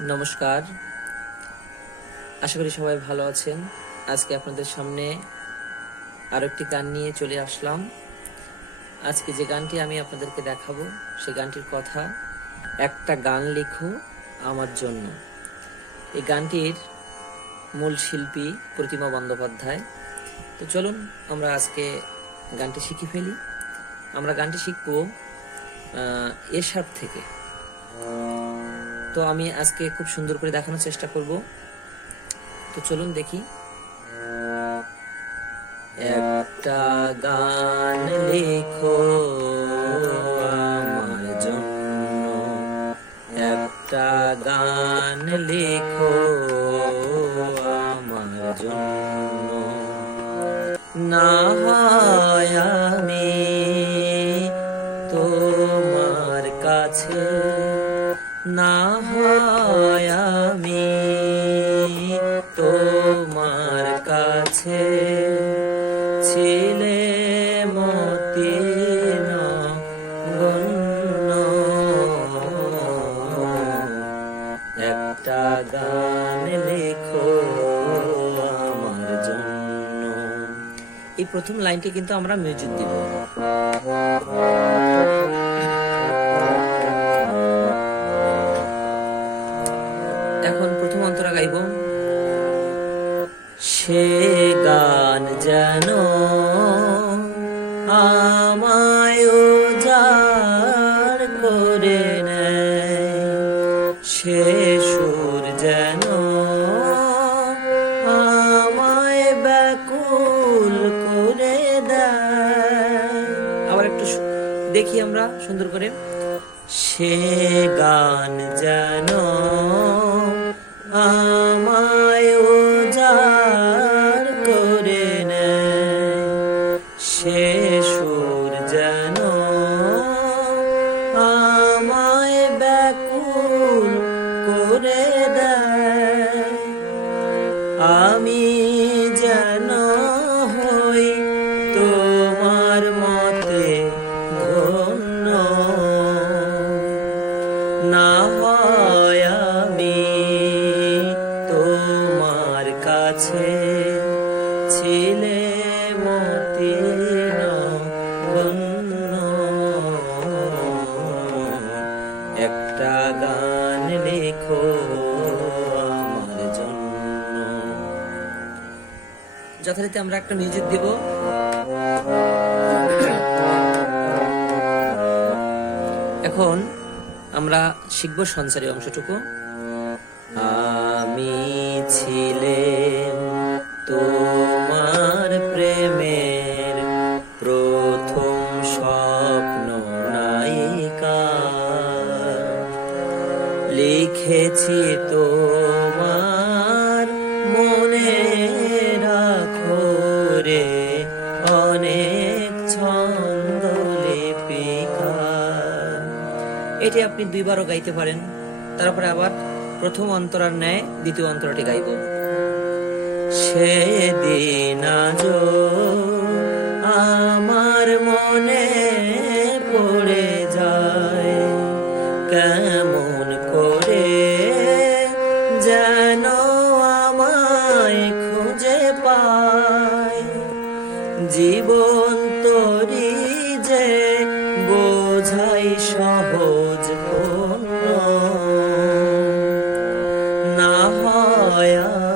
নমস্কার। আশা করি সবাই ভালো আছেন। আজকে আপনাদের সামনে আরও একটি গান নিয়ে চলে আসলাম। আজকে যে গানটি আমি আপনাদেরকে দেখাবো সেই গানটির কথা একটা গান লিখো আমার জন্য। এই গানটির মূল শিল্পী প্রতিমা বন্দ্যোপাধ্যায়। তো চলুন আমরা আজকে গানটি শিখে ফেলি। আমরা গানটি শিখব আহ, এরশাদ থেকে। তো আমি আজকে খুব সুন্দর করে দেখানোর চেষ্টা করব। তো চলুন দেখি। একটা গান লেখো আমার জন্য। একটা গান লেখো আমার জন্য। না হয় না হয় আমি তোমার কাছে ছিলে মতি একটা গান লেখো আমার জন্য। এই প্রথম লাইনটি কিন্তু আমরা মিউজিক দিব। অন্তরা গাইব। সে গান যেন আমায় উজাড় করে নেয়। সে সুর যেন আমায় ব্যাকুল করে দেয়। আবার একটু দেখি আমরা সুন্দর করে। সে গান যেন আমায় উজাড় করে নেয়। সে সুর যেন আমায় ব্যাকুল করে দেয়। আমি যেন হই তোমার যথারীতি আমরা একটা মিউজিক দিব। এখন আমরা শিখব সঞ্চারী অংশটুকু। আমি ছিলে তোমার প্রেমের প্রথম স্বপ্ন নায়িকা। লিখেছি তোমার রে অনেক ছন্দ এটি আপনি দুইবারও গাইতে পারেন। তারপরে আবার প্রথম অন্তরার ন্যায় দ্বিতীয় অন্তরাটি গাইব। সেদিন আজও আমার মনে পড়ে যায়, কেমন করে যেন সহজ না হয়